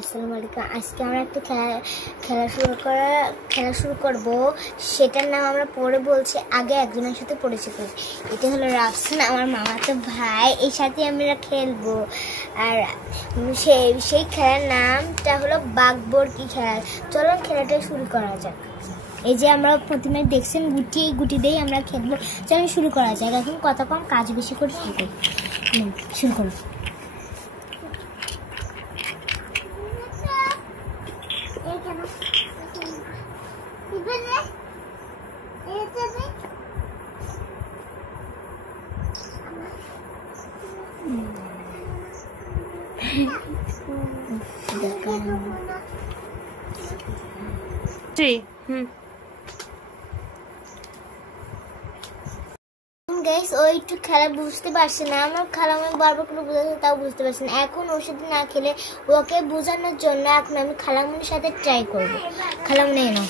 আসসালামু আলাইকুম। আজকে আমরা একটা খেলা শুরু করব। সেটার নাম আমরা পরে বলছি, আগে একজনের সাথে পরিচয় করি। এটা হলো রাফসান, আমার মামাতো ভাই। এর সাথে আমরা খেলবো। আর সেই খেলার নামটা হলো বাঘবরকি খেলা। চলুন খেলাটা শুরু করা যাক। এই যে আমরা প্রথমে দেখছেন গুটি, এই গুটি দিয়েই আমরা খেলবো। চলুন শুরু করা যাক। এখন কথা কম, কাজ বেশি করে শুরু করি। শুরু করো। গাইস, ও একটু খেলা বুঝতে পারছে না। আমার খেলা আমি বারবার করে বোঝাচ্ছি, তাও বুঝতে পারছে না। এখন ওর সাথে না খেলে ওকে বোঝানোর জন্য এখন আমি খালামুনির সাথে ট্রাই করবো। খালামুনি এনো।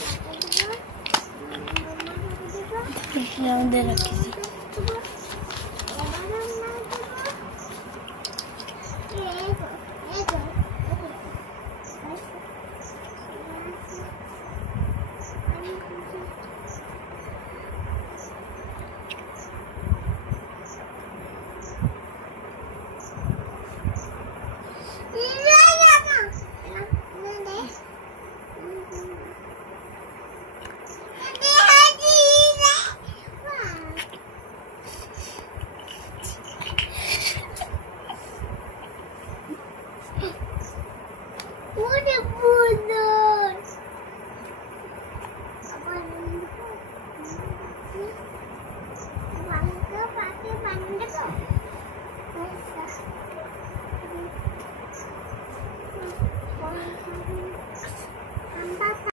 What a